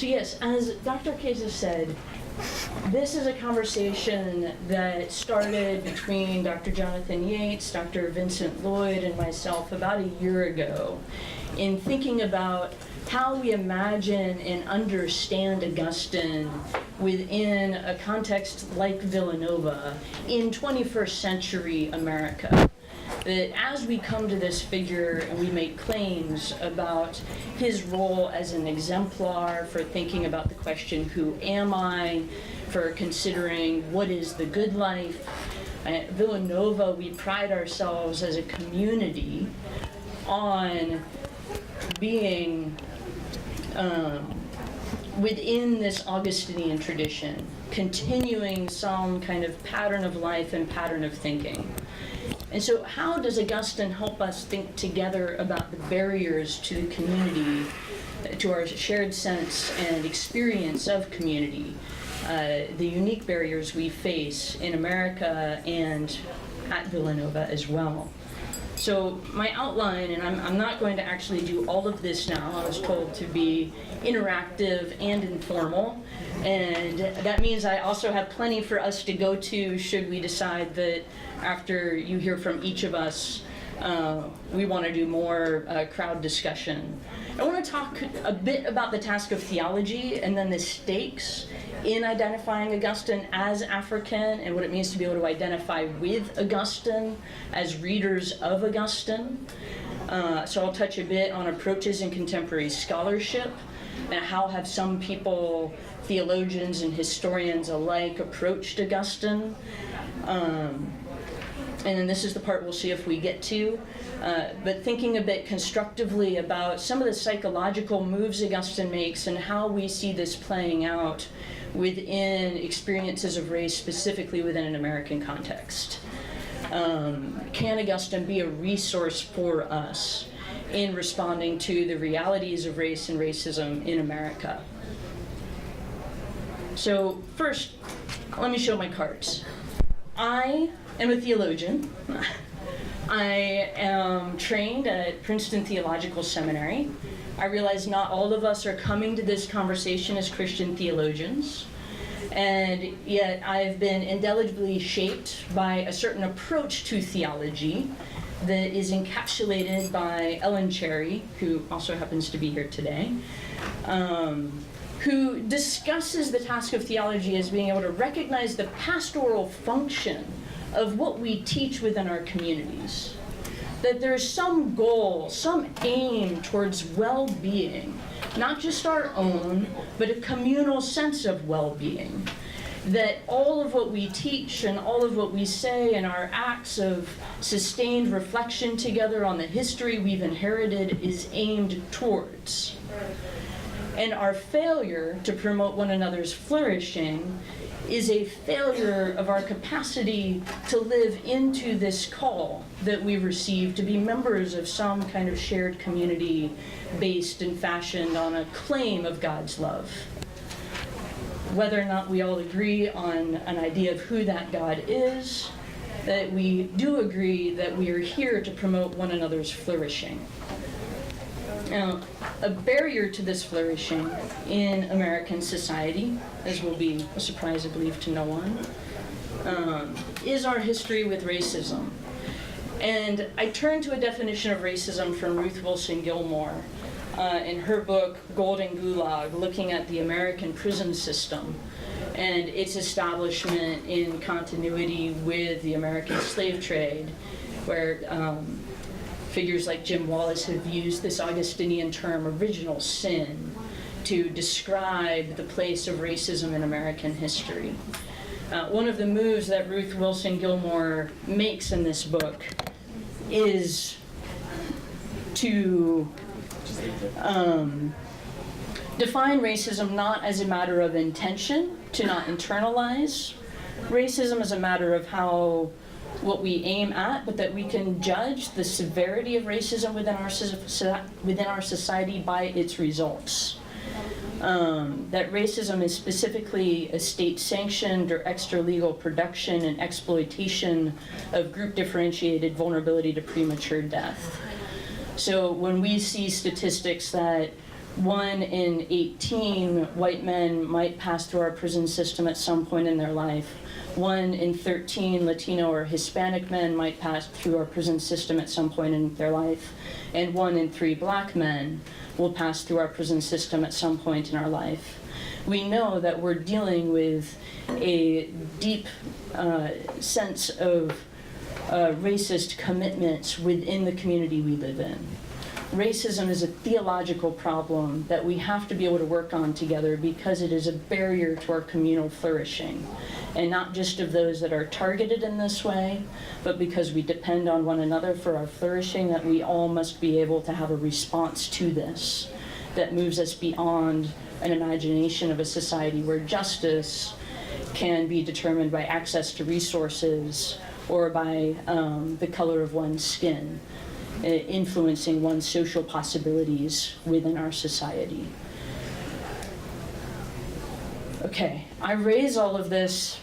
So yes, as Dr. Case said, this is a conversation that started between Dr. Jonathan Yates, Dr. Vincent Lloyd, and myself about a year ago in thinking about how we imagine and understand Augustine within a context like Villanova in 21st century America. That as we come to this figure and we make claims about his role as an exemplar for thinking about the question, who am I, for considering what is the good life, at Villanova we pride ourselves as a community on being within this Augustinian tradition, continuing some kind of pattern of life and pattern of thinking. And so how does Augustine help us think together about the barriers to the community, to our shared sense and experience of community, the unique barriers we face in America and at Villanova as well? So my outline, and I'm not going to actually do all of this now, I was told to be interactive and informal, and that means I also have plenty for us to go to should we decide that after you hear from each of us, we want to do more crowd discussion. I want to talk a bit about the task of theology and then the stakes in identifying Augustine as African and what it means to be able to identify with Augustine as readers of Augustine. So I'll touch a bit on approaches in contemporary scholarship and how have some people, theologians and historians alike, approached Augustine. And then this is the part we'll see if we get to, but thinking a bit constructively about some of the psychological moves Augustine makes and how we see this playing out within experiences of race, specifically within an American context. Can Augustine be a resource for us in responding to the realities of race and racism in America? So first, let me show my cards. I am a theologian. I am trained at Princeton Theological Seminary. I realize not all of us are coming to this conversation as Christian theologians, and yet I've been indelibly shaped by a certain approach to theology that is encapsulated by Ellen Cherry, who also happens to be here today, who discusses the task of theology as being able to recognize the pastoral function of what we teach within our communities. That there's some goal, some aim towards well-being, not just our own, but a communal sense of well-being. That all of what we teach and all of what we say and our acts of sustained reflection together on the history we've inherited is aimed towards. And our failure to promote one another's flourishing is a failure of our capacity to live into this call that we receive to be members of some kind of shared community based and fashioned on a claim of God's love. Whether or not we all agree on an idea of who that God is, that we do agree that we are here to promote one another's flourishing. Now, a barrier to this flourishing in American society, as will be a surprise, I believe, to no one, is our history with racism. And I turn to a definition of racism from Ruth Wilson Gilmore in her book, Golden Gulag, looking at the American prison system and its establishment in continuity with the American slave trade, where figures like Jim Wallace have used this Augustinian term, original sin, to describe the place of racism in American history. One of the moves that Ruth Wilson Gilmore makes in this book is to define racism not as a matter of intention, to not internalize racism as a matter of what we aim at, but that we can judge the severity of racism within our society by its results. That racism is specifically a state-sanctioned or extra-legal production and exploitation of group-differentiated vulnerability to premature death. So when we see statistics that 1 in 18 white men might pass through our prison system at some point in their life. 1 in 13 Latino or Hispanic men might pass through our prison system at some point in their life. And 1 in 3 black men will pass through our prison system at some point in our life. We know that we're dealing with a deep sense of racist commitments within the community we live in. Racism is a theological problem that we have to be able to work on together because it is a barrier to our communal flourishing. And not just of those that are targeted in this way, but because we depend on one another for our flourishing, that we all must be able to have a response to this that moves us beyond an imagination of a society where justice can be determined by access to resources or by the color of one's skin, influencing one's social possibilities within our society. Okay, I raise all of this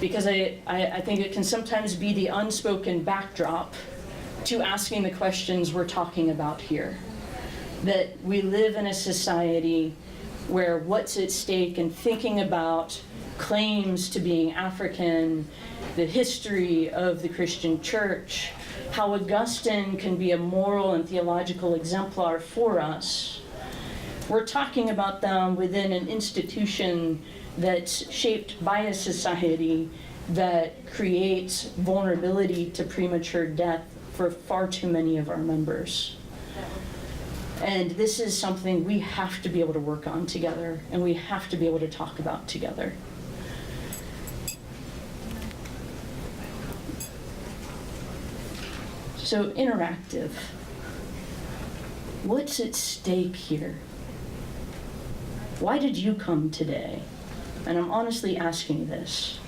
because I think it can sometimes be the unspoken backdrop to asking the questions we're talking about here. That we live in a society where what's at stake and thinking about claims to being African, the history of the Christian church, how Augustine can be a moral and theological exemplar for us. We're talking about them within an institution that's shaped by a society that creates vulnerability to premature death for far too many of our members. And this is something we have to be able to work on together, and we have to be able to talk about together. So, interactive. What's at stake here? Why did you come today? And I'm honestly asking this.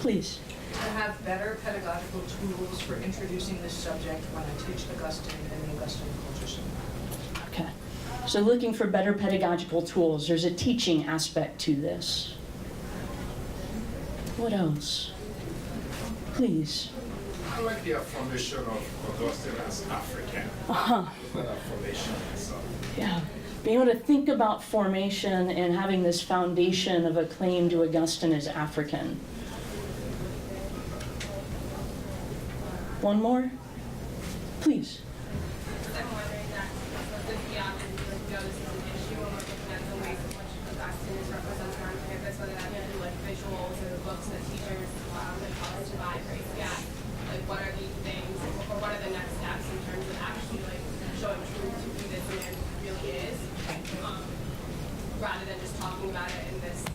Please. To have better pedagogical tools for introducing this subject when I teach Augustine and the Augustine culture seminar. Okay. So looking for better pedagogical tools. There's a teaching aspect to this. What else? Please. I like the affirmation of Augustine as African. That affirmation itself. Yeah. Being able to think about formation and having this foundation of a claim to Augustine as African. One more? Please. I'm wondering that the theology of this is an issue when we're looking at the ways in which Augustine is represented on campus, whether that be through like visuals or books that teachers like college to buy for ACS. Like what are these things, or what are the next steps in terms of actually like showing truth to who this man really is, rather than just talking about it in this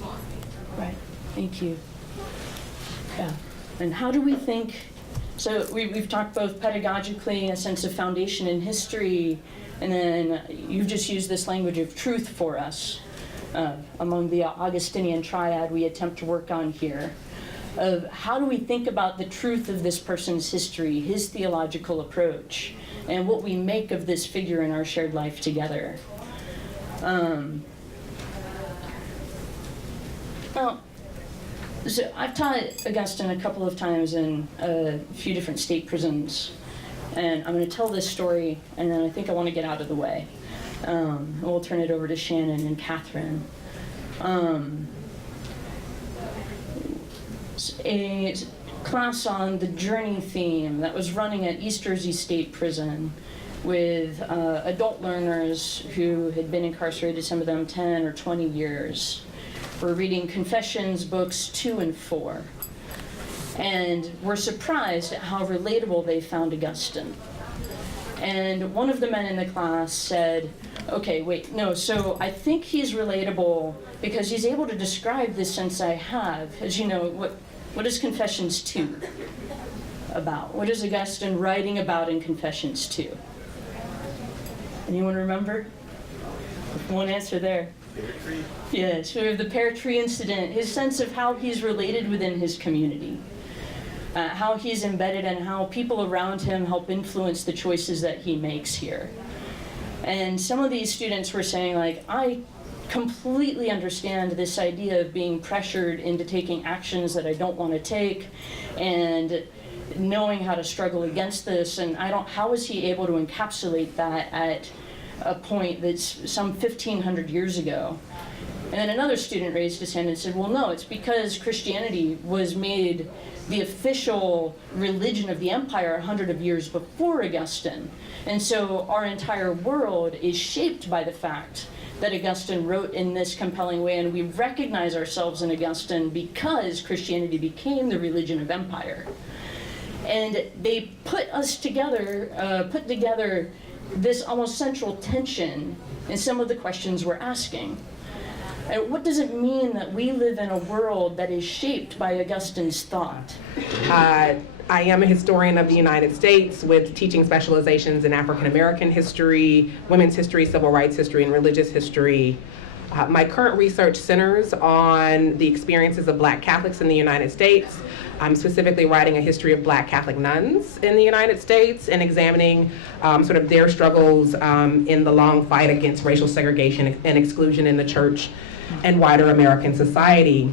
small space. Right. Thank you. Yeah. And how do we think? So we've talked both pedagogically, a sense of foundation in history, and then you've just used this language of truth for us. Among the Augustinian triad we attempt to work on here, of how do we think about the truth of this person's history, his theological approach, and what we make of this figure in our shared life together. Well, so I've taught Augustine a couple of times in a few different state prisons, and I'm going to tell this story, and then I think I want to get out of the way. We'll turn it over to Shannon and Catherine. A class on the journey theme that was running at East Jersey State Prison with adult learners who had been incarcerated, some of them 10 or 20 years. We're reading Confessions books 2 and 4. And we're surprised at how relatable they found Augustine. And one of the men in the class said, okay, wait, no, so I think he's relatable because he's able to describe this sense I have. As you know, what is Confessions 2 about? What is Augustine writing about in Confessions 2? Anyone remember? One answer there. Yes, we have the pear tree incident, his sense of how he's related within his community, how he's embedded and how people around him help influence the choices that he makes here. And some of these students were saying, like, I completely understand this idea of being pressured into taking actions that I don't want to take, and knowing how to struggle against this. And how is he able to encapsulate that at a point that's some 1,500 years ago? And then another student raised his hand and said, well, no, it's because Christianity was made the official religion of the empire 100 of years before Augustine. And so our entire world is shaped by the fact that Augustine wrote in this compelling way, and we recognize ourselves in Augustine because Christianity became the religion of empire. And they put together this almost central tension in some of the questions we're asking. And what does it mean that we live in a world that is shaped by Augustine's thought? I am a historian of the United States with teaching specializations in African American history, women's history, civil rights history, and religious history. My current research centers on the experiences of Black Catholics in the United States. I'm specifically writing a history of Black Catholic nuns in the United States and examining sort of their struggles in the long fight against racial segregation and exclusion in the church and wider American society.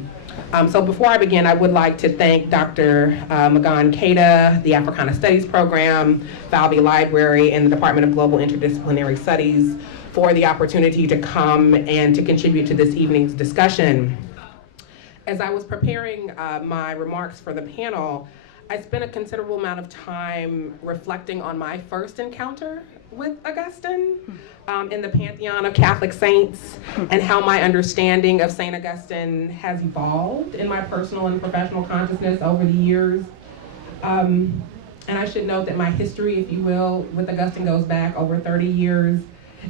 So before I begin, I would like to thank Dr. Magan Keita, the Africana Studies Program, Falvey Library, and the Department of Global Interdisciplinary Studies for the opportunity to come and to contribute to this evening's discussion. As I was preparing my remarks for the panel, I spent a considerable amount of time reflecting on my first encounter with Augustine in the pantheon of Catholic saints, and how my understanding of St. Augustine has evolved in my personal and professional consciousness over the years. And I should note that my history, if you will, with Augustine goes back over 30 years.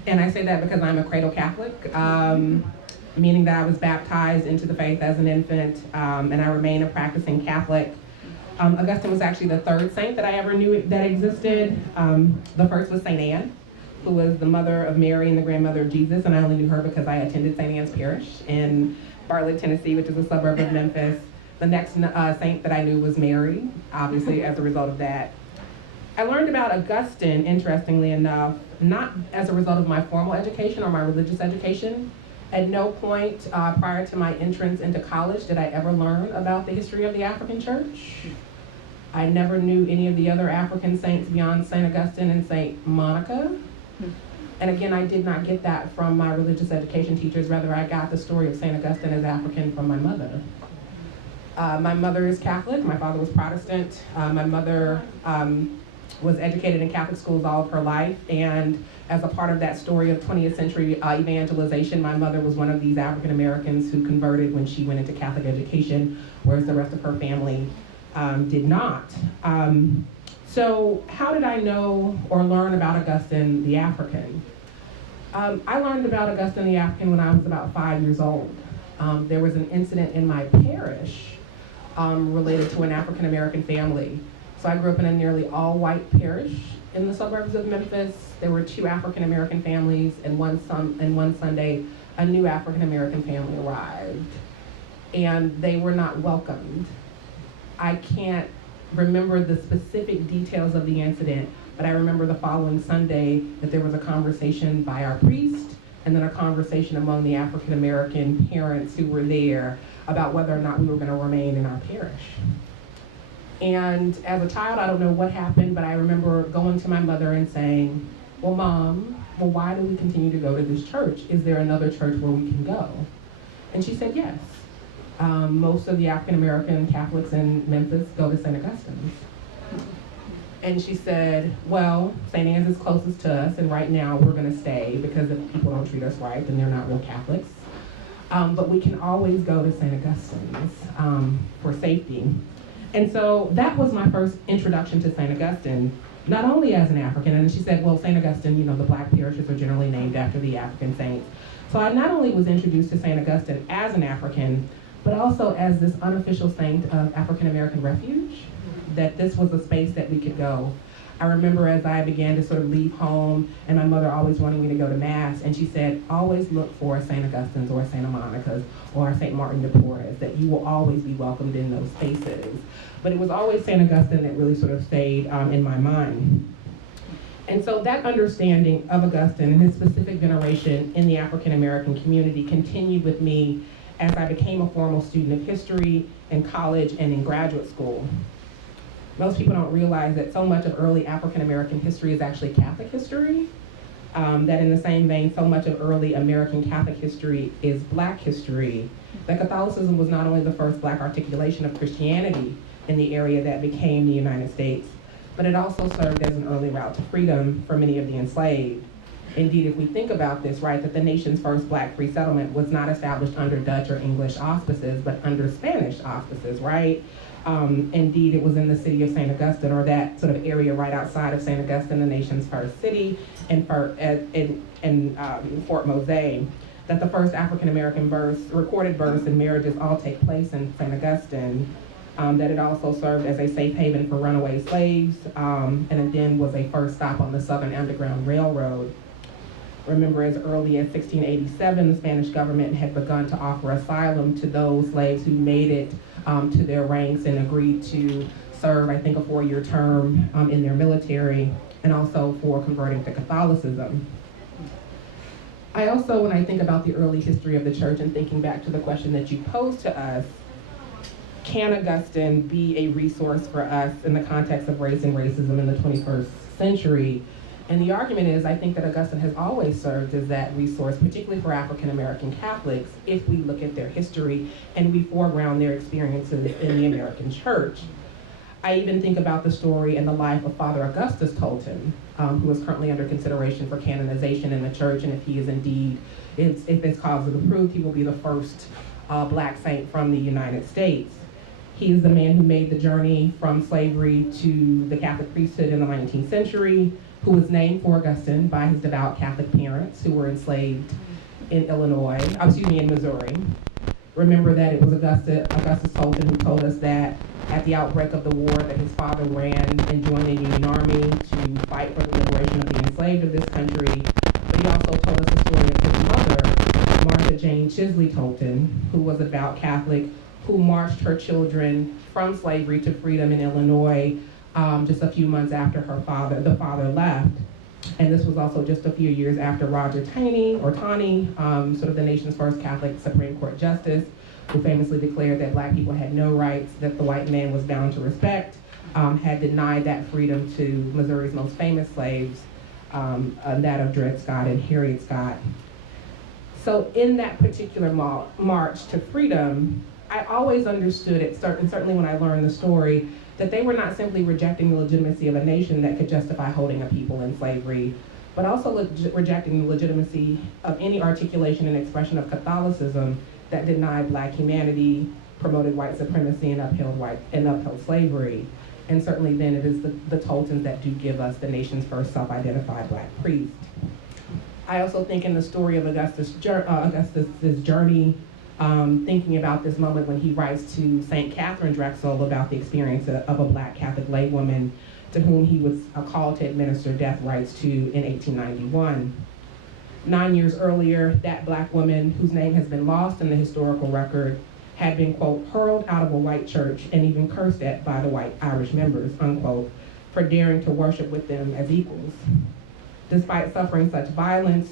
And I say that because I'm a cradle Catholic, meaning that I was baptized into the faith as an infant, and I remain a practicing Catholic. Augustine was actually the third saint that I ever knew that existed. The first was St. Anne, who was the mother of Mary and the grandmother of Jesus, and I only knew her because I attended St. Anne's Parish in Bartlett, Tennessee, which is a suburb of Memphis. The next saint that I knew was Mary, obviously as a result of that. I learned about Augustine, interestingly enough, not as a result of my formal education or my religious education. At no point prior to my entrance into college did I ever learn about the history of the African church. I never knew any of the other African saints beyond St. Augustine and St. Monica. And again, I did not get that from my religious education teachers. Rather, I got the story of St. Augustine as African from my mother. My mother is Catholic. My father was Protestant. My mother was educated in Catholic schools all of her life, and as a part of that story of 20th century evangelization, my mother was one of these African Americans who converted when she went into Catholic education, whereas the rest of her family did not. So how did I know or learn about Augustine the African? I learned about Augustine the African when I was about 5 years old. There was an incident in my parish related to an African American family. So I grew up in a nearly all-white parish in the suburbs of Memphis. There were 2 African American families, and one Sunday, a new African American family arrived, and they were not welcomed. I can't remember the specific details of the incident, but I remember the following Sunday that there was a conversation by our priest, and then a conversation among the African American parents who were there about whether or not we were going to remain in our parish. And as a child, I don't know what happened, but I remember going to my mother and saying, well, Mom, why do we continue to go to this church? Is there another church where we can go? And she said, yes. Most of the African American Catholics in Memphis go to St. Augustine's. And she said, well, St. Anne's is closest to us, and right now we're going to stay because if people don't treat us right, then they're not real Catholics. But we can always go to St. Augustine's for safety. And so that was my first introduction to St. Augustine, not only as an African, and she said, well, St. Augustine, you know, the Black parishes are generally named after the African saints. So I not only was introduced to St. Augustine as an African, but also as this unofficial saint of African American refuge, that this was a space that we could go. I remember as I began to sort of leave home, and my mother always wanted me to go to Mass, and she said, always look for St. Augustine's or St. Monica's or St. Martin de Porres, that you will always be welcomed in those spaces. But it was always St. Augustine that really sort of stayed in my mind. And so that understanding of Augustine and his specific veneration in the African American community continued with me as I became a formal student of history in college and in graduate school. Most people don't realize that so much of early African American history is actually Catholic history. That in the same vein, so much of early American Catholic history is Black history. That Catholicism was not only the first Black articulation of Christianity in the area that became the United States, but it also served as an early route to freedom for many of the enslaved. Indeed, if we think about this, right, that the nation's first Black free settlement was not established under Dutch or English auspices, but under Spanish auspices, right? Indeed, it was in the city of St. Augustine, or that sort of area right outside of St. Augustine, the nation's first city, in Fort Mose, that the first African-American recorded births and marriages all take place in St. Augustine, that it also served as a safe haven for runaway slaves, and it then was a first stop on the Southern Underground Railroad. Remember, as early as 1687, the Spanish government had begun to offer asylum to those slaves who made it to their ranks and agreed to serve, I think, a 4-year term in their military, and also for converting to Catholicism. I also, when I think about the early history of the church and thinking back to the question that you posed to us, can Augustine be a resource for us in the context of race and racism in the 21st century? And the argument is, I think that Augustine has always served as that resource, particularly for African American Catholics, if we look at their history and we foreground their experiences in the American church. I even think about the story and the life of Father Augustus Tolton, who is currently under consideration for canonization in the church, and if he is indeed, if his cause is approved, he will be the first Black saint from the United States. He is the man who made the journey from slavery to the Catholic priesthood in the 19th century, who was named for Augustine by his devout Catholic parents who were enslaved in in Missouri. Remember that it was Augustus Tolton who told us that at the outbreak of the war that his father ran and joined the Union Army to fight for the liberation of the enslaved of this country. But he also told us the story of his mother, Martha Jane Chisley Tolton, who was a devout Catholic, who marched her children from slavery to freedom in Illinois just a few months after the father left. And this was also just a few years after Roger Taney, sort of the nation's first Catholic Supreme Court justice, who famously declared that Black people had no rights that the white man was bound to respect, had denied that freedom to Missouri's most famous slaves, that of Dred Scott and Harriet Scott. So in that particular march to freedom, I always understood it, certainly when I learned the story, that they were not simply rejecting the legitimacy of a nation that could justify holding a people in slavery, but also rejecting the legitimacy of any articulation and expression of Catholicism that denied Black humanity, promoted white supremacy, and upheld slavery. And certainly then it is the Toltons that do give us the nation's first self-identified Black priest. I also think in the story of Augustus's journey, thinking about this moment when he writes to St. Catherine Drexel about the experience of a Black Catholic laywoman to whom he was called to administer death rites to in 1891. 9 years earlier, that Black woman, whose name has been lost in the historical record, had been, quote, hurled out of a white church and even cursed at by the white Irish members, unquote, for daring to worship with them as equals. Despite suffering such violence,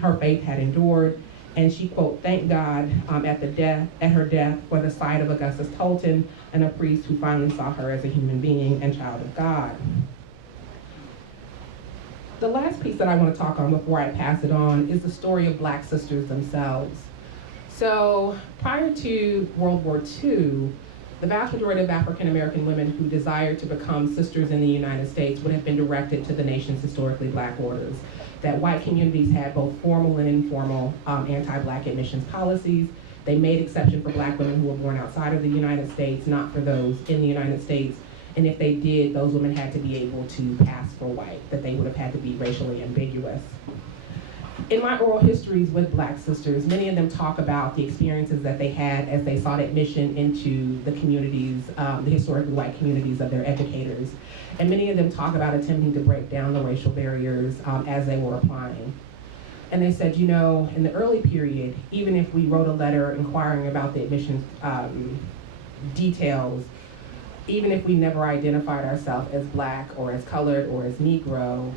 her faith had endured, and she, quote, thanked God at her death for the sight of Augustus Tolton, and a priest who finally saw her as a human being and child of God. The last piece that I want to talk on before I pass it on is the story of Black sisters themselves. So prior to World War II, the vast majority of African American women who desired to become sisters in the United States would have been directed to the nation's historically Black orders. That white communities had both formal and informal anti-Black admissions policies. They made exception for Black women who were born outside of the United States, not for those in the United States. And if they did, those women had to be able to pass for white, that they would have had to be racially ambiguous. In my oral histories with Black sisters, many of them talk about the experiences that they had as they sought admission into the communities, the historically white communities of their educators. And many of them talk about attempting to break down the racial barriers as they were applying. And they said, you know, in the early period, even if we wrote a letter inquiring about the admissions details, even if we never identified ourselves as Black or as colored or as Negro,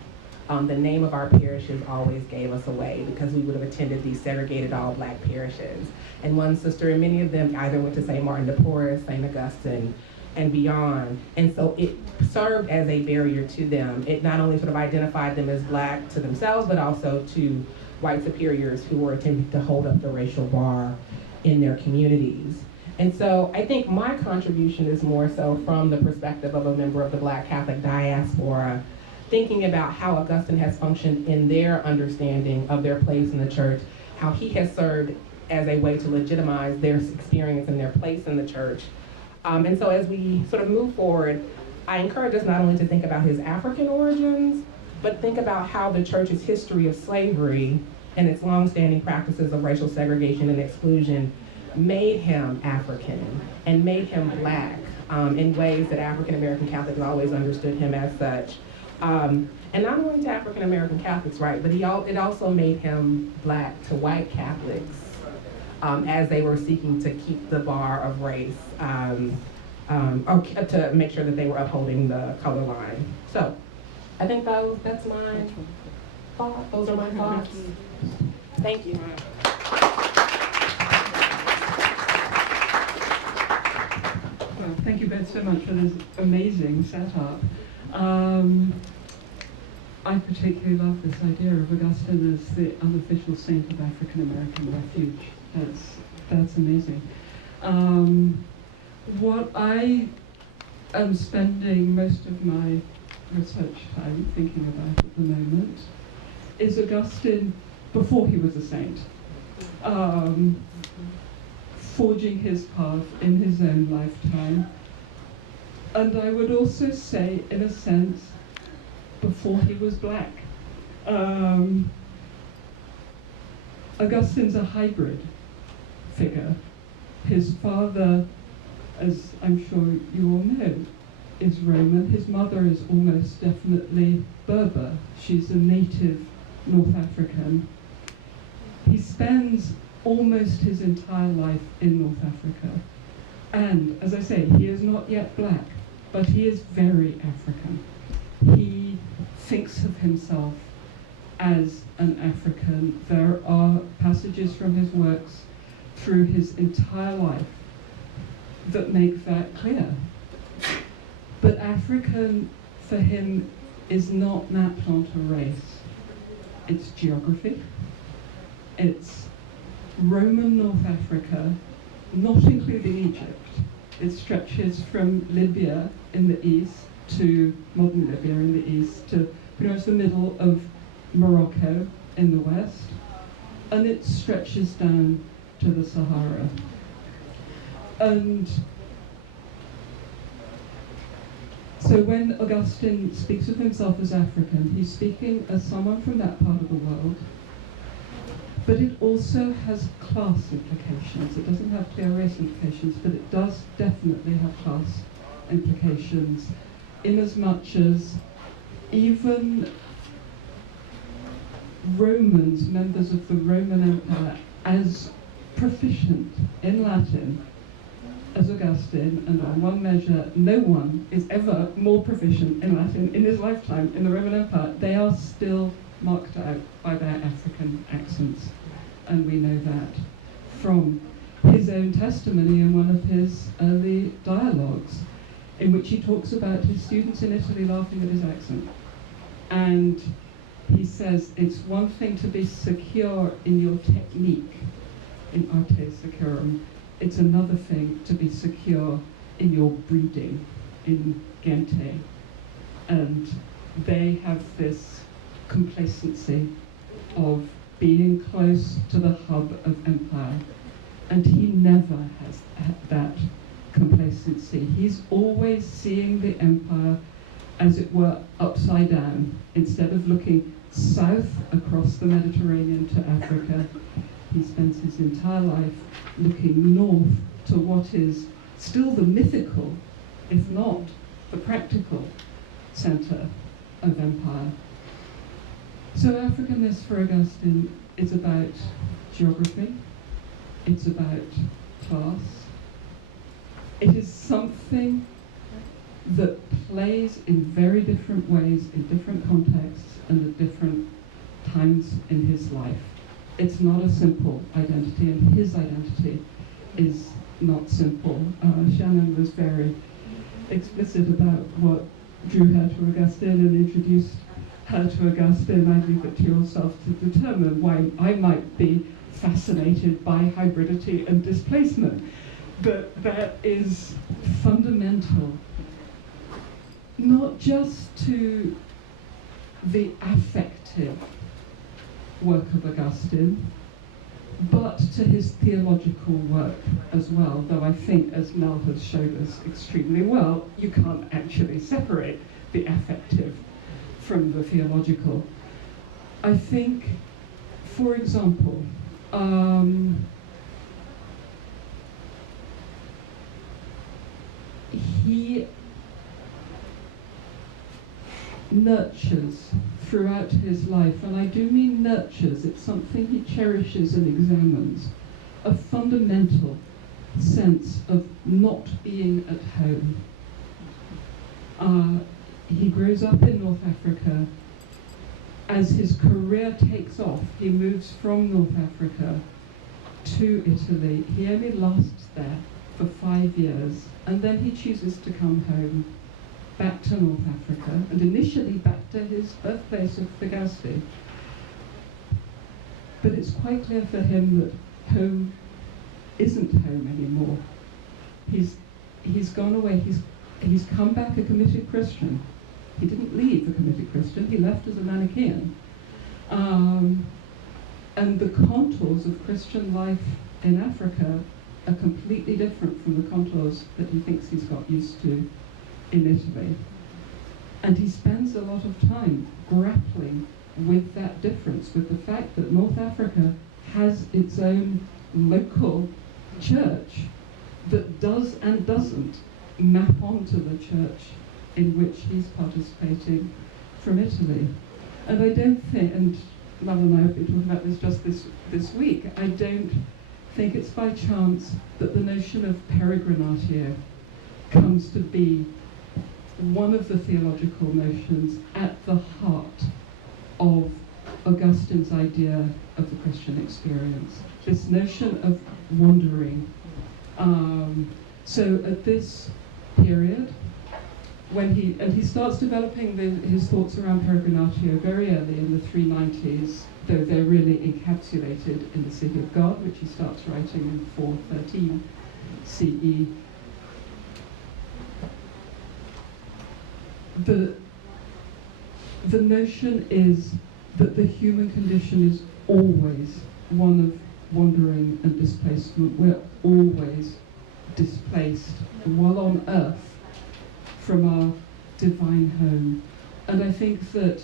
The name of our parishes always gave us away because we would have attended these segregated all-black parishes. And one sister, and many of them either went to St. Martin de Porres, St. Augustine, and beyond. And so it served as a barrier to them. It not only sort of identified them as black to themselves, but also to white superiors who were attempting to hold up the racial bar in their communities. And so I think my contribution is more so from the perspective of a member of the Black Catholic diaspora, thinking about how Augustine has functioned in their understanding of their place in the church, how he has served as a way to legitimize their experience and their place in the church. And so as we sort of move forward, I encourage us not only to think about his African origins, but think about how the church's history of slavery and its longstanding practices of racial segregation and exclusion made him African and made him black in ways that African American Catholics always understood him as such. And not only to African American Catholics, right, but it also made him black to white Catholics as they were seeking to keep the bar of race, or to make sure that they were upholding the color line. So I think that's my thought. Those are my thoughts. Thank you. Well, thank you both so much for this amazing setup. I particularly love this idea of Augustine as the unofficial saint of African American refuge. That's amazing. What I am spending most of my research time thinking about at the moment is Augustine before he was a saint. Forging his path in his own lifetime. And I would also say, in a sense, before he was black. Augustine's a hybrid figure. His father, as I'm sure you all know, is Roman. His mother is almost definitely Berber. She's a native North African. He spends almost his entire life in North Africa. And, as I say, he is not yet black, but he is very African. He thinks of himself as an African. There are passages from his works through his entire life that make that clear. But African, for him, is not mapped onto race. It's geography. It's Roman North Africa, not including Egypt. It stretches from Libya in the east to modern Libya in the east to pretty much the middle of Morocco in the west, and it stretches down to the Sahara. And so when Augustine speaks of himself as African, he's speaking as someone from that part of the world, but it also has class implications. It doesn't have clear race implications, but it does definitely have class implications, in as much as even Romans, members of the Roman Empire, as proficient in Latin as Augustine, and on one measure, no one is ever more proficient in Latin in his lifetime in the Roman Empire. They are still marked out by their African accents, and we know that from his own testimony in one of his early dialogues, in which he talks about his students in Italy laughing at his accent. And he says, it's one thing to be secure in your technique, in arte securum. It's another thing to be secure in your breeding, in gente. And they have this complacency of being close to the hub of empire. And he never has that complacency. He's always seeing the empire, as it were, upside down. Instead of looking south across the Mediterranean to Africa, he spends his entire life looking north to what is still the mythical, if not the practical, center of empire. So Africanness for Augustine is about geography, it's about class. It is something that plays in very different ways, in different contexts, and at different times in his life. It's not a simple identity, and his identity is not simple. Shannon was very explicit about what drew her to Augustine and introduced her to Augustine. I leave it to yourself to determine why I might be fascinated by hybridity and displacement. But that is fundamental, not just to the affective work of Augustine, but to his theological work as well, though I think, as Mel has showed us extremely well, you can't actually separate the affective from the theological. I think, for example, he nurtures throughout his life, and I do mean nurtures, it's something he cherishes and examines, a fundamental sense of not being at home. He grows up in North Africa. As his career takes off, he moves from North Africa to Italy. He only lasts there for 5 years, and then he chooses to come home back to North Africa, and initially back to his birthplace of Thagaste. But it's quite clear for him that home isn't home anymore. He's gone away, he's come back a committed Christian. He didn't leave a committed Christian, he left as a Manichaean. And the contours of Christian life in Africa are completely different from the contours that he thinks he's got used to in Italy. And he spends a lot of time grappling with that difference, with the fact that North Africa has its own local church that does and doesn't map onto the church in which he's participating from Italy. And I don't think, and Mel and I have been talking about this just this week, I don't think it's by chance that the notion of peregrinatio comes to be one of the theological notions at the heart of Augustine's idea of the Christian experience. This notion of wandering. So at this period, when he starts developing his thoughts around peregrinatio very early in the 390s, though they're really encapsulated in the City of God, which he starts writing in 413 CE. The notion is that the human condition is always one of wandering and displacement. We're always displaced while on earth from our divine home. And I think that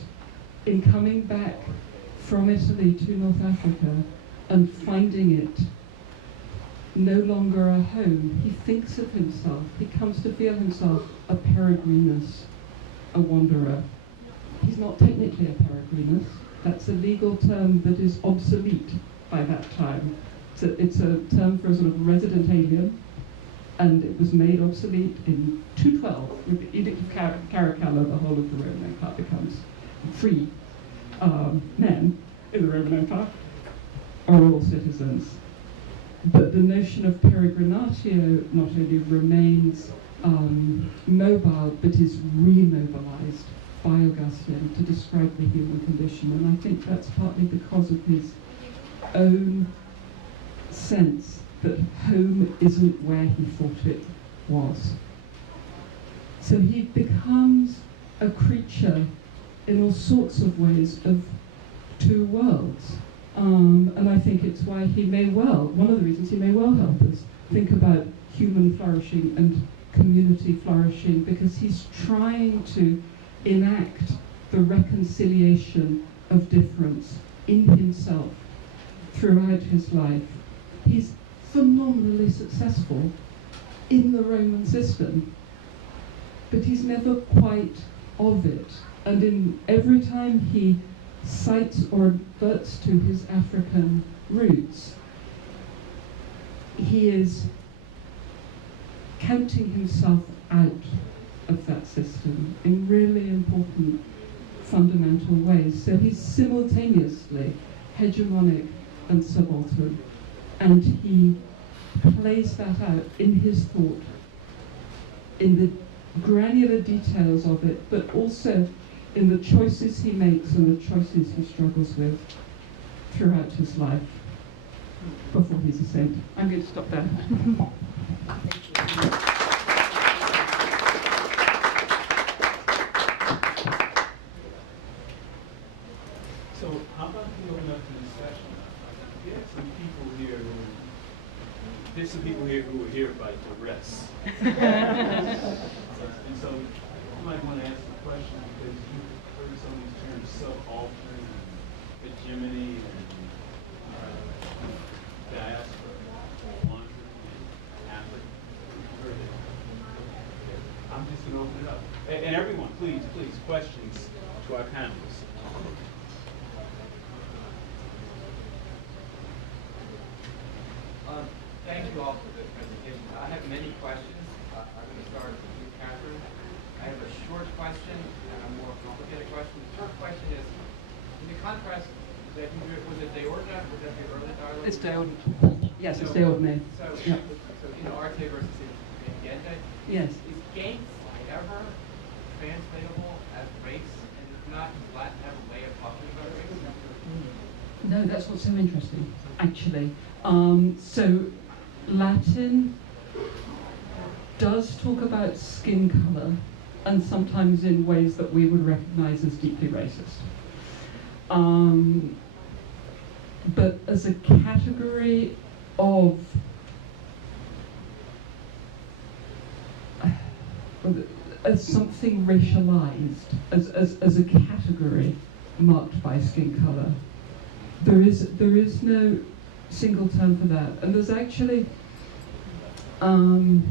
in coming back from Italy to North Africa and finding it no longer a home, he thinks of himself, he comes to feel himself a peregrinus, a wanderer. He's not technically a peregrinus. That's a legal term that is obsolete by that time. So it's a term for a sort of resident alien, and it was made obsolete in 212 with the Edict of Caracalla. The whole of the Roman Empire becomes free. Men in the Roman Empire are all citizens. But the notion of peregrinatio not only remains mobile, but is remobilized by Augustine to describe the human condition. And I think that's partly because of his own sense that home isn't where he thought it was. So he becomes a creature in all sorts of ways of two worlds. And I think it's why he may well, one of the reasons he may well help us think about human flourishing and community flourishing, because he's trying to enact the reconciliation of difference in himself throughout his life. He's phenomenally successful in the Roman system, but he's never quite of it. And in every time he cites or adverts to his African roots, he is counting himself out of that system in really important fundamental ways. So he's simultaneously hegemonic and subaltern, and he plays that out in his thought, in the granular details of it, but also in the choices he makes and the choices he struggles with throughout his life before he's a saint. I'm going to stop there. So how about we open up to discussion? There's some people here who are here by duress. And so you might want to ask the question because you've heard some of these terms subaltern, hegemony, and diaspora, laundry, Africa. You've heard it. I'm just going to open it up. And everyone, please, questions to our panelists. Thank you all for this presentation. I have many questions. I'm going to start with you, Catherine. I have a short question and a more complicated question. The short question is, in the contrast that you did, was it Deordina? Was that the early dialogue? It's Deordina. Yes, it's Deordina. So, Yep. arte versus Gente. Yes. Is Gates ever translatable as race? And if not, does Latin have a way of talking about race? No, that's what's so interesting, actually. So Latin does talk about skin color, and sometimes in ways that we would recognize as deeply racist. But as a category of as something racialized, as a category marked by skin color, there is no single term for that. And there's actually, and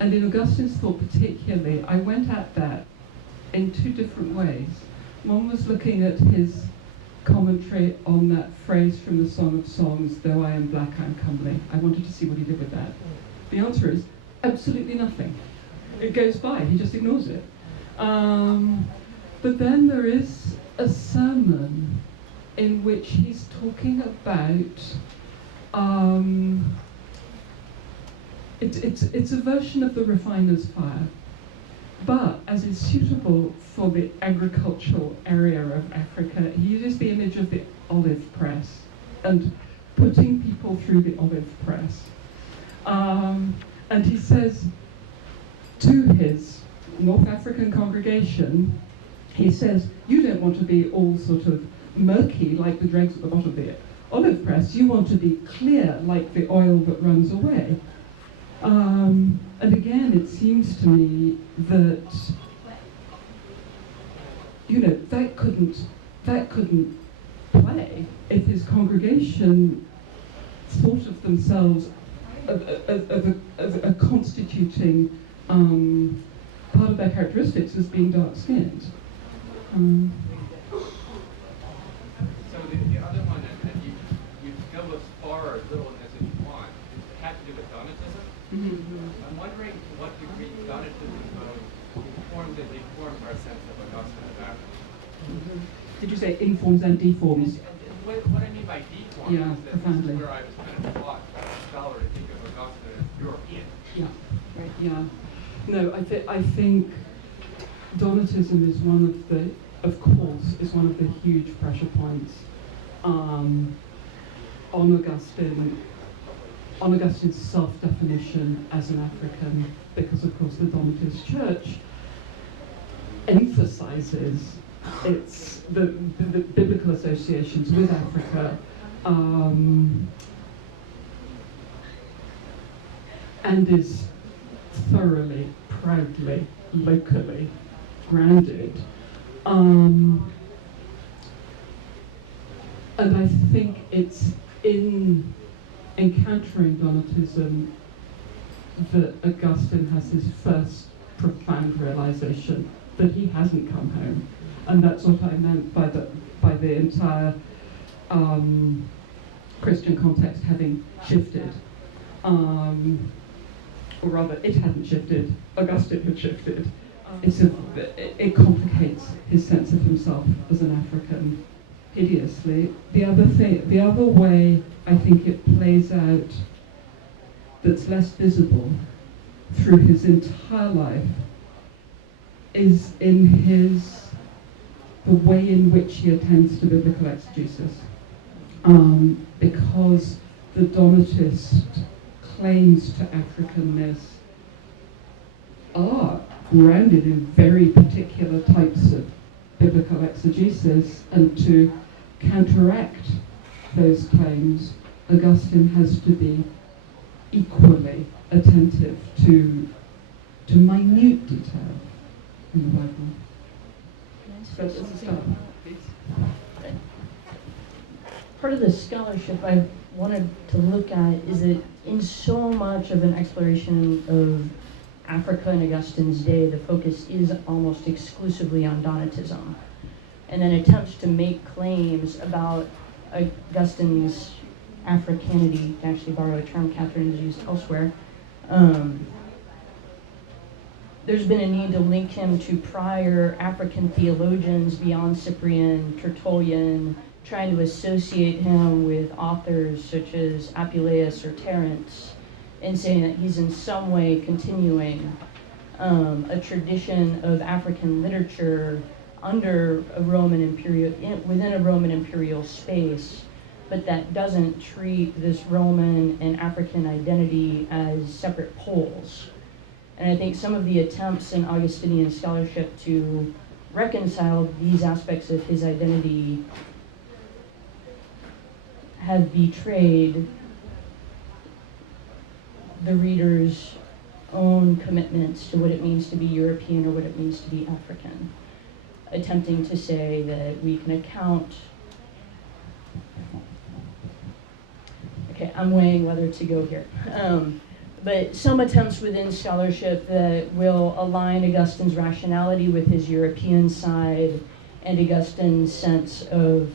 in Augustine's thought particularly, I went at that in two different ways. One was looking at his commentary on that phrase from the Song of Songs, though I am black, I am comely. I wanted to see what he did with that. The answer is absolutely nothing. It goes by, he just ignores it. But then there is a sermon in which he's talking about, it's a version of the refiner's fire, but as is suitable for the agricultural area of Africa, he uses the image of the olive press and putting people through the olive press. And he says to his North African congregation, he says, you don't want to be all sort of murky like the dregs at the bottom of the olive press, you want to be clear like the oil that runs away. And again, it seems to me that, you know, that couldn't play if his congregation thought of themselves as a constituting part of their characteristics as being dark-skinned. So the other one, and you go as far or as little in this as you want, it had to do with Donatism. I'm wondering to what degree Donatism informs and deforms our sense of Augustine of Africa. Did you say informs and deforms? What I mean by deform Yeah, is that profoundly. this is where I was kind of taught as a scholar to think of Augustine as European. Yeah, right, yeah. No, I think Donatism is one of the, of course, is one of the huge pressure points on Augustine's self-definition as an African, because of course the Donatist Church emphasizes the biblical associations with Africa, and is thoroughly, proudly, locally grounded. And I think it's in encountering Donatism that Augustine has his first profound realization that he hasn't come home. And that's what I meant by the entire Christian context having shifted. Or rather, it hadn't shifted, Augustine had shifted. it complicates his sense of himself as an African hideously. The other way I think it plays out that's less visible through his entire life is in the way in which he attends to biblical exegesis. Because the Donatist claims to Africanness are grounded in very particular types of biblical exegesis, and to counteract those claims, Augustine has to be equally attentive to minute detail in the Bible. So as a start, please. Part of the scholarship I wanted to look at is that in so much of an exploration of Africa in Augustine's day, the focus is almost exclusively on Donatism, and then attempts to make claims about Augustine's Africanity, to actually borrow a term Catherine has used elsewhere. There's been a need to link him to prior African theologians beyond Cyprian, Tertullian, trying to associate him with authors such as Apuleius or Terence, and saying that he's in some way continuing a tradition of African literature under a Roman imperial, within a Roman imperial space, but that doesn't treat this Roman and African identity as separate poles. And I think some of the attempts in Augustinian scholarship to reconcile these aspects of his identity have betrayed the reader's own commitments to what it means to be European or what it means to be African, attempting to say that we can account. Okay, I'm weighing whether to go here. But some attempts within scholarship that will align Augustine's rationality with his European side and Augustine's sense of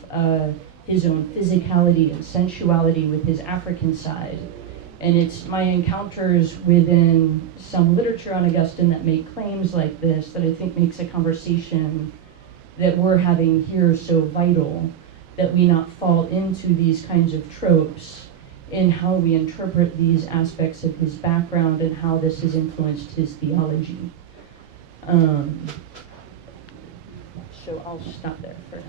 his own physicality and sensuality with his African side. And it's my encounters within some literature on Augustine that make claims like this that I think makes a conversation that we're having here so vital, that we not fall into these kinds of tropes in how we interpret these aspects of his background and how this has influenced his theology. So I'll stop there for now.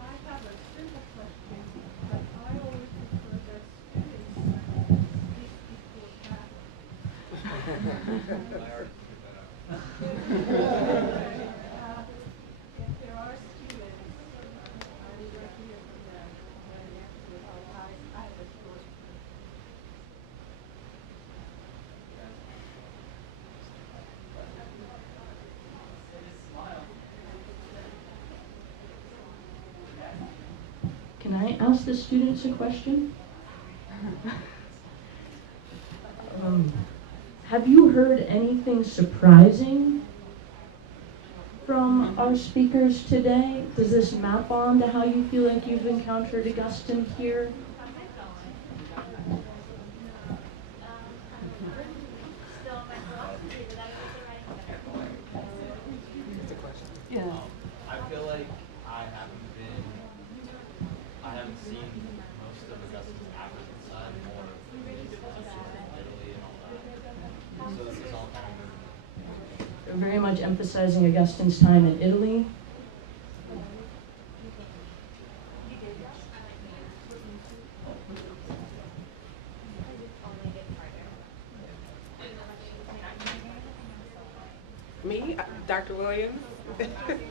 I have a simple question, but I always prefer that students speak before that. If there are students, I would like to hear from them. I have a short. Can I ask the students a question? Have you heard anything surprising from our speakers today? Does this map on to how you feel like you've encountered Augustine here? Yeah. I feel like I haven't seen most of Augustine's African side, more of Italy and all that. So this is all kind of They're very much emphasizing Augustine's time in Italy. Me, Dr. Williams. I mean,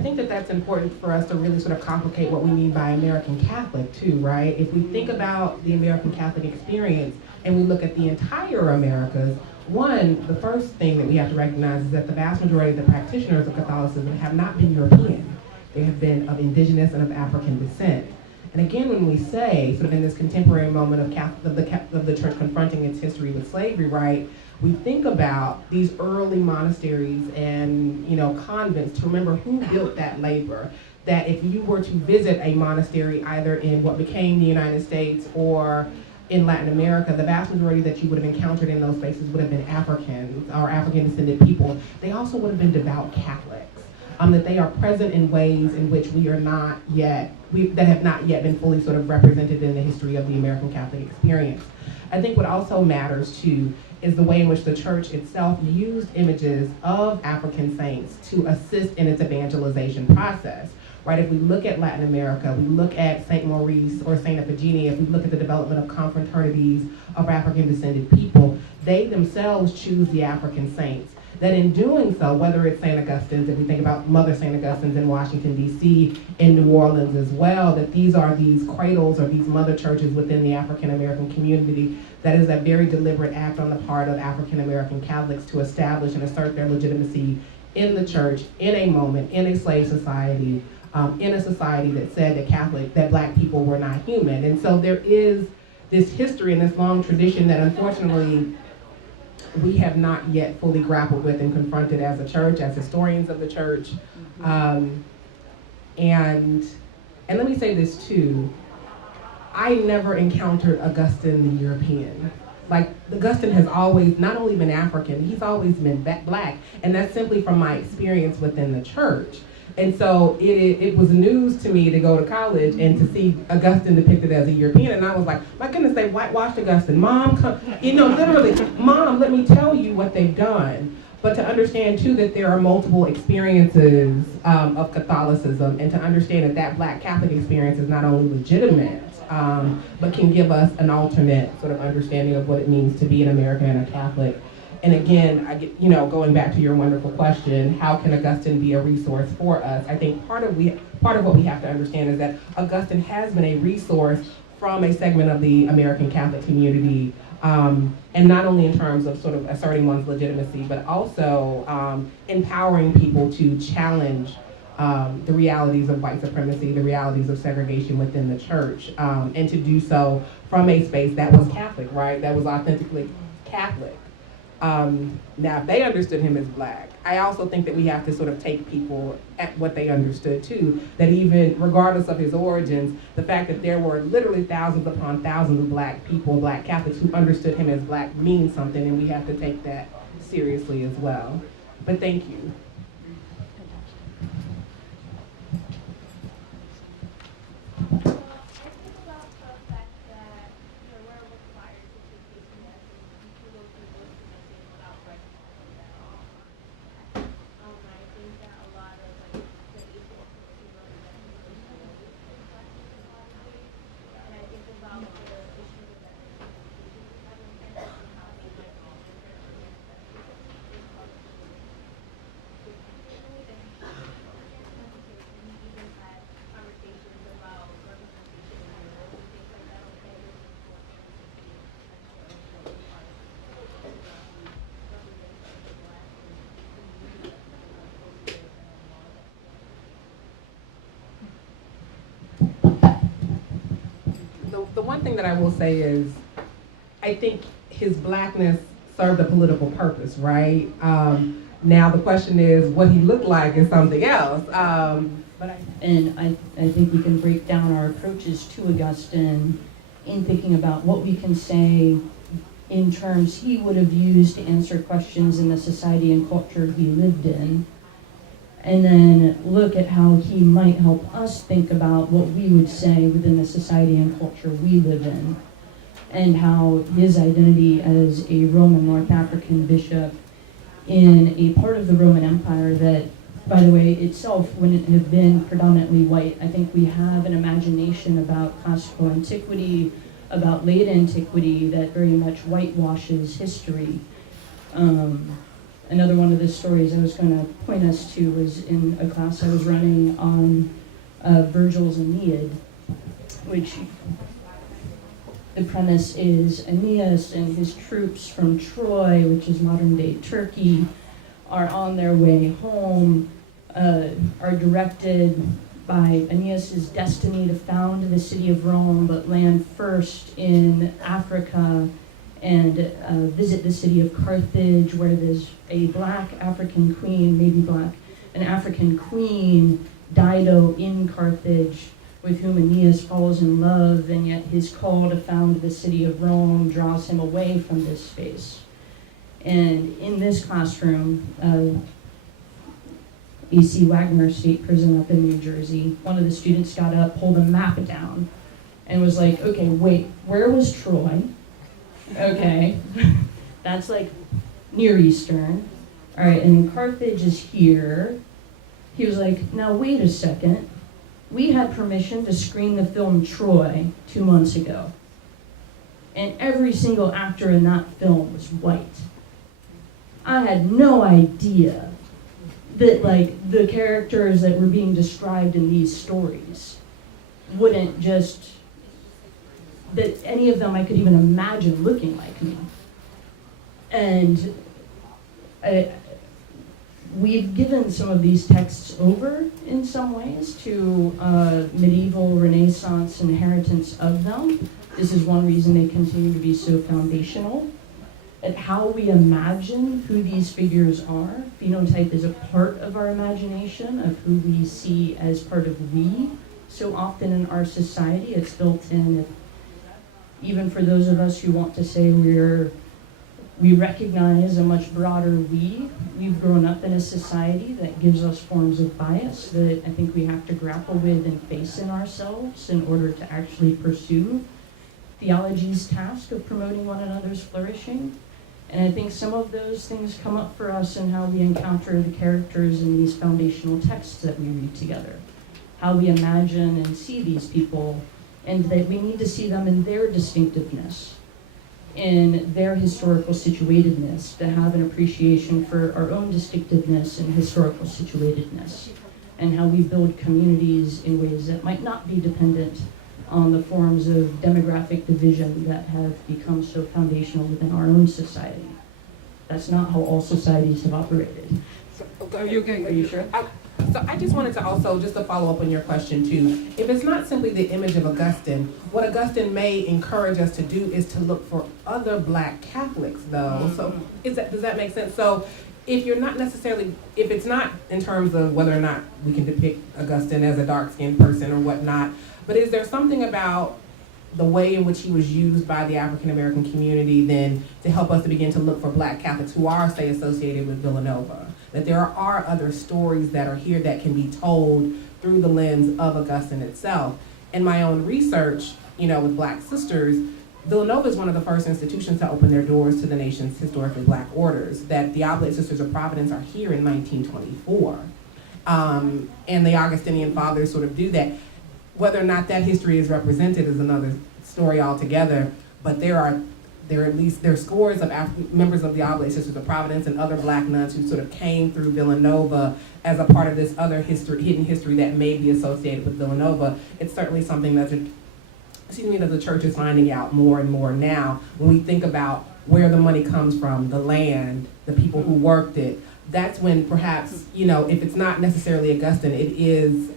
I think that that's important for us to really sort of complicate what we mean by American Catholic too, right? If we think about the American Catholic experience and we look at the entire Americas, one, the first thing that we have to recognize is that the vast majority of the practitioners of Catholicism have not been European. They have been of indigenous and of African descent. And again, when we say, sort of in this contemporary moment of the church confronting its history with slavery, right, we think about these early monasteries and convents to remember who built that labor. That if you were to visit a monastery either in what became the United States or in Latin America, the vast majority that you would have encountered in those spaces would have been Africans or African descended people. They also would have been devout Catholics. That they are present in ways in which that have not yet been fully sort of represented in the history of the American Catholic experience. I think what also matters too is the way in which the church itself used images of African saints to assist in its evangelization process. Right, if we look at Latin America, we look at St. Maurice or St. Iphigenia, if we look at the development of confraternities of African descended people, they themselves choose the African saints. That in doing so, whether it's St. Augustine's, if we think about Mother St. Augustine's in Washington, D.C., in New Orleans as well, that these are these cradles or these mother churches within the African American community. That is a very deliberate act on the part of African American Catholics to establish and assert their legitimacy in the church, in a moment, in a slave society, in a society that said that Black people were not human. And so there is this history and this long tradition that unfortunately we have not yet fully grappled with and confronted as a church, as historians of the church. And let me say this too, I never encountered Augustine the European. Like, Augustine has always not only been African, he's always been Black, and that's simply from my experience within the church. And so it was news to me to go to college and to see Augustine depicted as a European, and I was like, my goodness, they whitewashed Augustine. Mom, come, literally, Mom, let me tell you what they've done. But to understand too that there are multiple experiences of Catholicism, and to understand that Black Catholic experience is not only legitimate, but can give us an alternate sort of understanding of what it means to be an American and a Catholic. And again, I get, going back to your wonderful question, how can Augustine be a resource for us? I think part of what we have to understand is that Augustine has been a resource from a segment of the American Catholic community, and not only in terms of sort of asserting one's legitimacy, but also empowering people to challenge the realities of white supremacy, the realities of segregation within the church, and to do so from a space that was Catholic, right? That was authentically Catholic. Now, if they understood him as Black, I also think that we have to sort of take people at what they understood too, that even regardless of his origins, the fact that there were literally thousands upon thousands of Black people, Black Catholics who understood him as Black means something, and we have to take that seriously as well. But thank you. The one thing that I will say is, I think his Blackness served a political purpose, right? Now the question is, what he looked like is something else. And I think we can break down our approaches to Augustine in thinking about what we can say in terms he would have used to answer questions in the society and culture he lived in, and then look at how he might help us think about what we would say within the society and culture we live in, and how his identity as a Roman North African bishop in a part of the Roman Empire that, by the way, itself wouldn't have been predominantly white. I think we have an imagination about classical antiquity, about late antiquity, that very much whitewashes history. Another one of the stories I was going to point us to was in a class I was running on Virgil's Aeneid, which the premise is Aeneas and his troops from Troy, which is modern-day Turkey, are on their way home, are directed by Aeneas' destiny to found the city of Rome, but land first in Africa and visit the city of Carthage, where there's a black African queen, maybe black, an African queen, Dido, in Carthage, with whom Aeneas falls in love, and yet his call to found the city of Rome draws him away from this space. And in this classroom, A.C. Wagner State Prison up in New Jersey, one of the students got up, pulled a map down, and was like, okay, wait, where was Troy? Okay, that's like Near Eastern. All right, and Carthage is here. He was like, now wait a second. We had permission to screen the film Troy 2 months ago. And every single actor in that film was white. I had no idea that like the characters that were being described in these stories wouldn't just, that any of them I could even imagine looking like me. And we've given some of these texts over in some ways to medieval Renaissance inheritance of them. This is one reason they continue to be so foundational. At how we imagine who these figures are. Phenotype is a part of our imagination, of who we see as part of we. So often in our society, it's built in. Even for those of us who want to say we recognize a much broader we, we've grown up in a society that gives us forms of bias that I think we have to grapple with and face in ourselves in order to actually pursue theology's task of promoting one another's flourishing. And I think some of those things come up for us in how we encounter the characters in these foundational texts that we read together. How we imagine and see these people, and that we need to see them in their distinctiveness, in their historical situatedness, to have an appreciation for our own distinctiveness and historical situatedness, and how we build communities in ways that might not be dependent on the forms of demographic division that have become so foundational within our own society. That's not how all societies have operated. Are you okay? Are you sure? So I just wanted to also, just to follow up on your question too, if it's not simply the image of Augustine, what Augustine may encourage us to do is to look for other Black Catholics though. So does that make sense? So if you're not necessarily, if it's not in terms of whether or not we can depict Augustine as a dark-skinned person or whatnot, but is there something about the way in which he was used by the African American community then to help us to begin to look for Black Catholics who are, say, associated with Villanova? That there are other stories that are here that can be told through the lens of Augustine itself. In my own research, with Black sisters, Villanova is one of the first institutions to open their doors to the nation's historically Black orders. That the Oblate Sisters of Providence are here in 1924. And the Augustinian fathers sort of do that. Whether or not that history is represented is another story altogether, but there are scores of members of the Oblate Sisters of Providence and other Black nuns who sort of came through Villanova as a part of this other hidden history that may be associated with Villanova. It's certainly something that the church is finding out more and more now. When we think about where the money comes from, the land, the people who worked it, that's when perhaps, if it's not necessarily Augustine, it is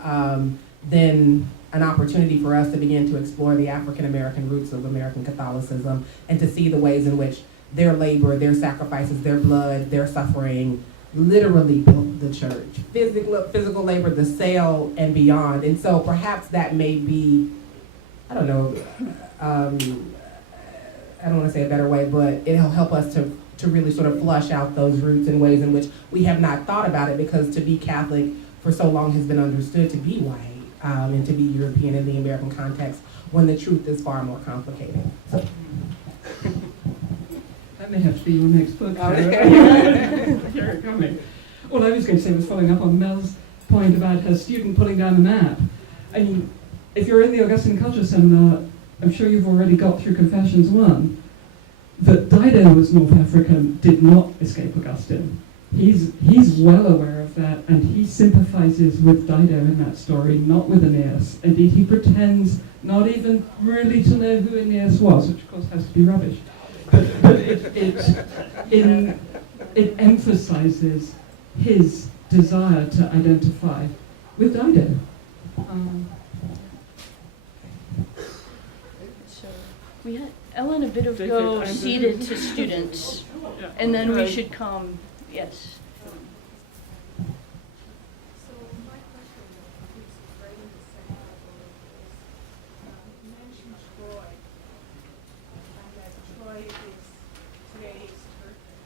then an opportunity for us to begin to explore the African American roots of American Catholicism and to see the ways in which their labor, their sacrifices, their blood, their suffering literally built the church. Physical labor, the sale, and beyond. And so perhaps that may be, I don't know, I don't want to say a better way, but it'll help us to really sort of flush out those roots in ways in which we have not thought about it, because to be Catholic for so long has been understood to be white. And to be European in the American context, when the truth is far more complicated. So. That may have to be your next book. Here coming. All I was going to say was following up on Mel's point about her student pulling down the map. I mean, if you're in the Augustine Culture Seminar, I'm sure you've already got through Confessions 1, that Dido was North African did not escape Augustine. He's well aware of that, and he sympathizes with Dido in that story, not with Aeneas. Indeed, he pretends not even really to know who Aeneas was, which of course has to be rubbish. But it emphasizes his desire to identify with Dido. So we had Ellen a bit of go ceded to students, and then we should come, yes. So my question is right in the same level is, you mentioned Troy, and that Troy is today's Turkey.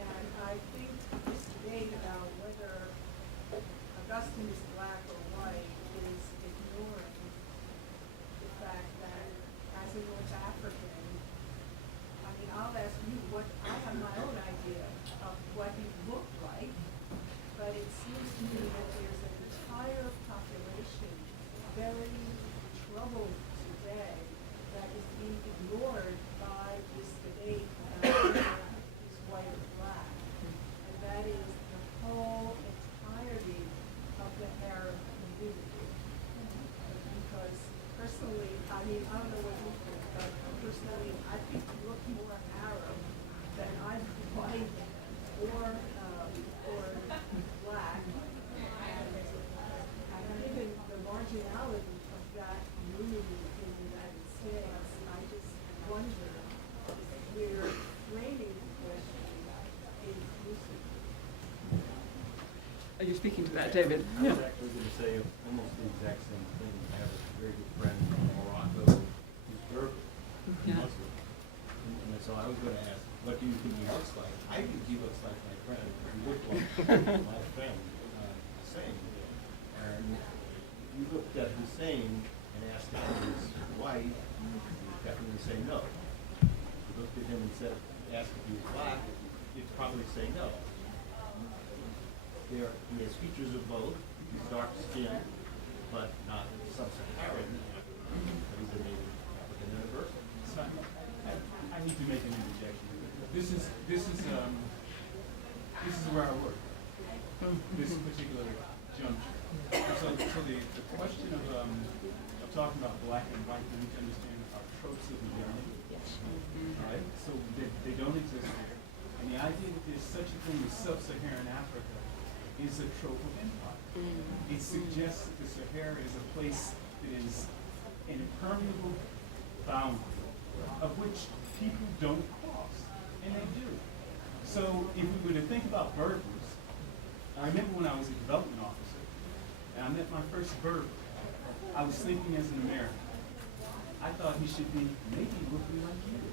And I think this debate about whether Augustine is black or white is ignoring the fact that as a North African, I mean, I'll ask you what, I have my own idea of what he looked like, but it seems to me that there's an entire population very troubled today that is being ignored by this debate about whether he's white or black. And that is the whole entirety of the Arab community. Because personally, I mean, I don't know what you think, but personally, I think you look more Arab than either white or black. And given the marginality of that community in the United States, I just wonder if we're framing the question inclusively. Are you speaking to that, David? I was actually going to say almost the exact same thing. I have a very good friend from Morocco who's Berber, Muslim. And so I was going to ask, what do you think he looks like? I think he looks like my friend. He looked like my friend, Hussein. And you looked at Hussein and asked if he was white, you would definitely say no. You looked at him and asked if he was black, you'd probably say no. He has features of both. He's dark skinned, but not sub-Saharan. But he's a native African and a Berber. So I need to make an interjection. This is where I work. This particular juncture. So the question of talking about black and white, we need to understand our tropes of modernity. Right? So they don't exist here. And the idea that there's such a thing as sub-Saharan Africa is a trope of empire. It suggests that the Sahara is a place that is an impermeable boundary of which people don't cross, and they do. So if we were to think about Berbers, I remember when I was a development officer, and I met my first Berber, I was thinking as an American, I thought he should be maybe looking like you,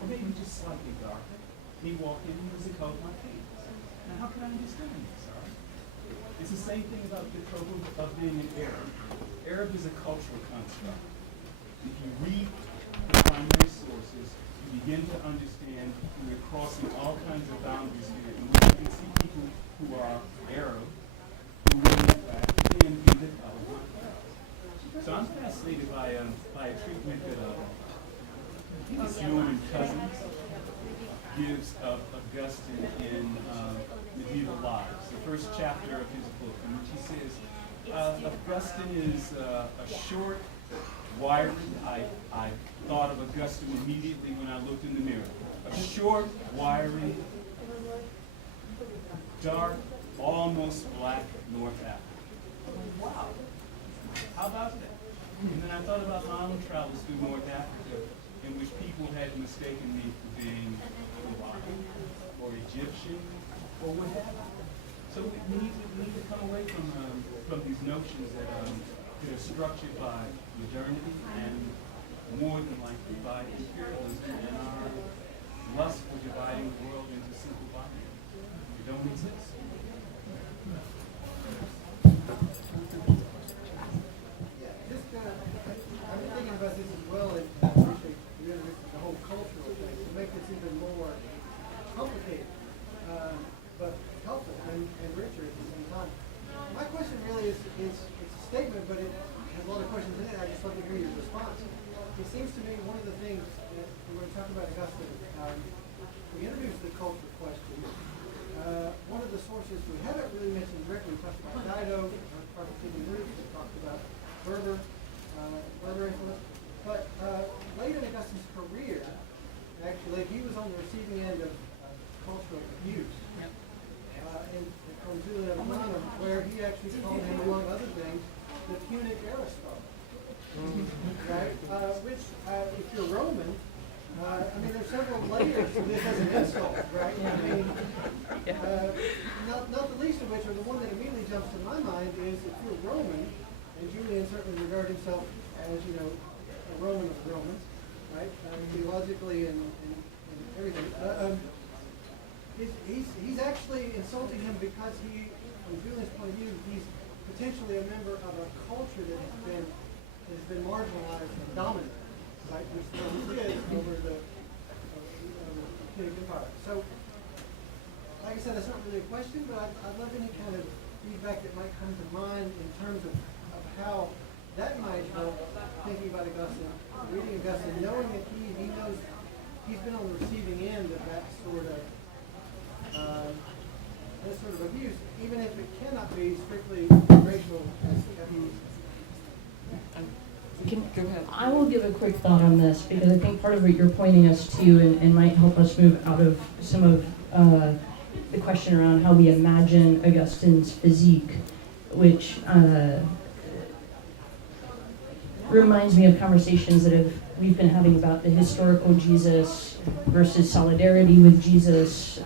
or maybe just slightly darker. He walked in, he was the color of my pants. Now how can I understand this, all right? It's the same thing about the trope of being an Arab. Arab is a cultural construct. If you read the primary sources, you begin to understand we're crossing all kinds of boundaries here. And we can see people who are Arab, who are in fact in the color of my. So I'm fascinated by a treatment that I think it's Norman Cousins gives of Augustine in Medieval Lives, the first chapter of his book, in which he says Augustine is a short, wiry. I thought of Augustine immediately when I looked in the mirror. A short, wiry, dark, almost black North African. Wow. How about that? And then I thought about my own travels through North Africa, in which people had mistaken me for being Moroccan or Egyptian or what have you. So we need to come away from these notions that are structured by modernity and more than likely by imperialism and our lust for dividing the world into simple binaries. They don't exist. I've been thinking about this as well, and I appreciate the whole cultural thing to make this even more complicated, but helpful and richer at the same time. My question really is it's a statement, but it has a lot of questions in it. I just love to hear your response. It seems to me one of the things that when we talk about Augustine, we introduce the culture question, One of the sources we haven't really mentioned directly, we talked about Dido, Carthaginian roots, we talked about Berber influence, but late in Augustine's career, actually, he was on the receiving end of cultural abuse. And from Julian of Milano, where he actually called him, among other things, the Punic Aristotle. Right? Which, if you're Roman, I mean, there's several layers to this as an insult, right? I mean, not the least of which, or the one that immediately jumps to my mind, is if you're Roman, and Julian certainly regarded himself as, a Roman of the Romans, right? Theologically and everything. He's actually insulting him because from Julian's point of view, he's potentially a member of a culture that has been marginalized and dominant, right? Which is over the Punic Empire. So, like I said, that's not really a question, but I'd love any kind of feedback that might come to mind in terms of how that might help thinking about Augustine, reading Augustine, knowing that he knows he's been on the receiving end of that sort of abuse, even if it cannot be strictly racial as I will give a quick thought on this, because I think part of what you're pointing us to and might help us move out of some of the question around how we imagine Augustine's physique, which reminds me of conversations that we've been having about the historical Jesus versus solidarity with Jesus,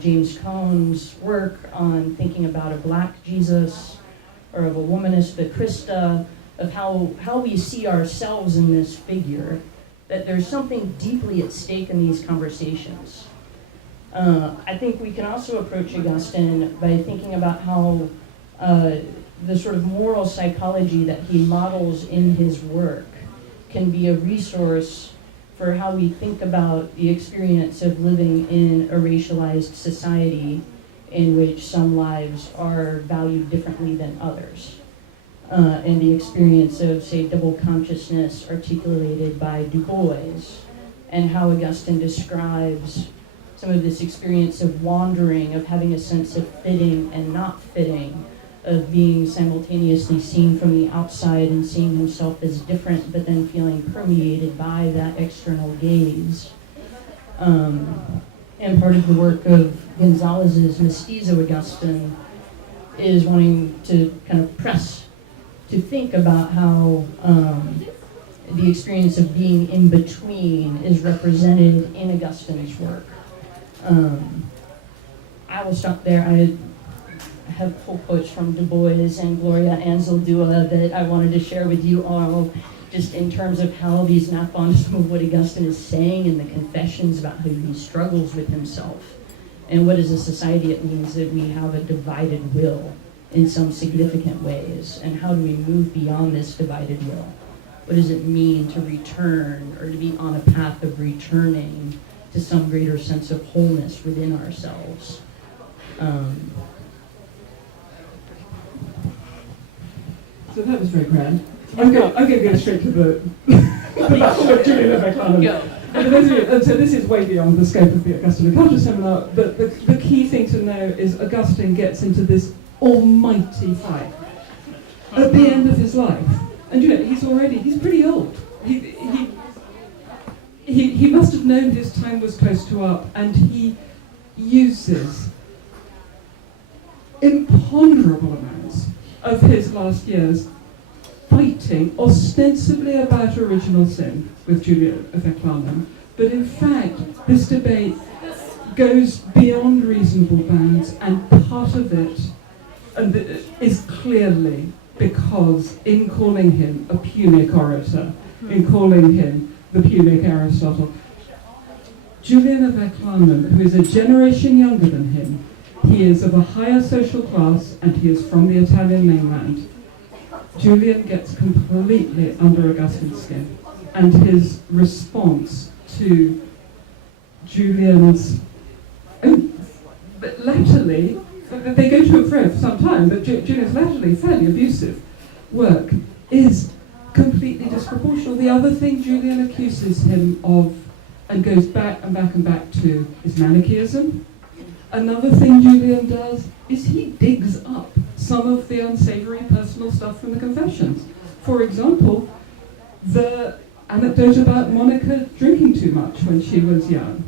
James Cone's work on thinking about a black Jesus or of a womanist the Christa, of how we see ourselves in this figure, that there's something deeply at stake in these conversations. I think we can also approach Augustine by thinking about how the sort of moral psychology that he models in his work can be a resource for how we think about the experience of living in a racialized society in which some lives are valued differently than others. And the experience of, say, double consciousness articulated by Du Bois, and how Augustine describes some of this experience of wandering, of having a sense of fitting and not fitting, of being simultaneously seen from the outside and seeing himself as different, but then feeling permeated by that external gaze. And part of the work of Gonzalez's Mestizo Augustine is wanting to kind of press to think about how the experience of being in between is represented in Augustine's work. I will stop there. I have full quotes from Du Bois and Gloria Anzaldúa that I wanted to share with you all, just in terms of how these map on some of what Augustine is saying in the Confessions about how he struggles with himself. And what as a society it means that we have a divided will in some significant ways, and how do we move beyond this divided will? What does it mean to return, or to be on a path of returning to some greater sense of wholeness within ourselves? So that was very grand. I'm going to go straight to the battle of Julian of Eclanum. So this is way beyond the scope of the Augustine Culture Seminar, but the key thing to know is Augustine gets into this almighty fight at the end of his life. And he's pretty old. He must have known his time was close to up, and he uses imponderable amounts of his last years fighting ostensibly about original sin with Julian of Eclanum, but in fact this debate goes beyond reasonable bounds, and part of it is clearly because in calling him a Punic orator, in calling him the Punic Aristotle, Julian of Eclanum, who is a generation younger than him, he is of a higher social class and he is from the Italian mainland. Julian gets completely under Augustine's skin, and his response to Julian's, latterly, they go to and fro for some time, but Julian's latterly fairly abusive work is completely disproportional. The other thing Julian accuses him of, and goes back and back and back to, is Manichaeism. Another thing Julian does is he digs up some of the unsavory personal stuff from the Confessions. For example, the anecdote about Monica drinking too much when she was young.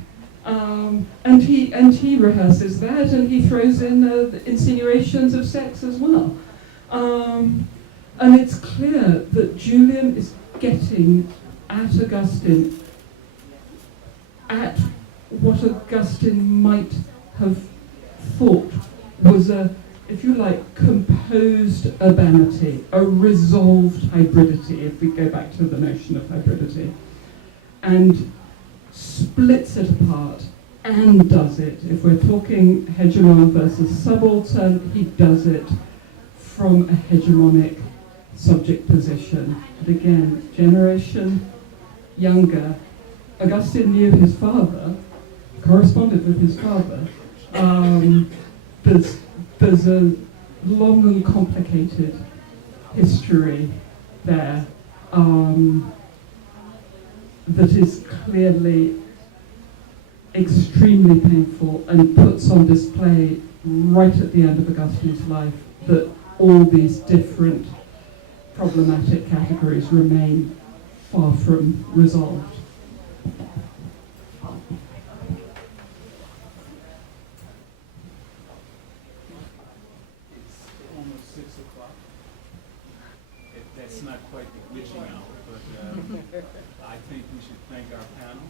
And he rehearses that, and he throws in the insinuations of sex as well. And it's clear that Julian is getting at Augustine, at what Augustine might have thought was a, if you like, composed urbanity, a resolved hybridity, if we go back to the notion of hybridity, and splits it apart and does it. If we're talking hegemon versus subaltern, he does it from a hegemonic subject position. And again, generation younger, Augustine knew his father, corresponded with his father. There's a long and complicated history there that is clearly extremely painful and puts on display right at the end of Augustine's life that all these different problematic categories remain far from resolved. It's almost 6 o'clock. That's not quite the witching hour, but I think we should thank our panel.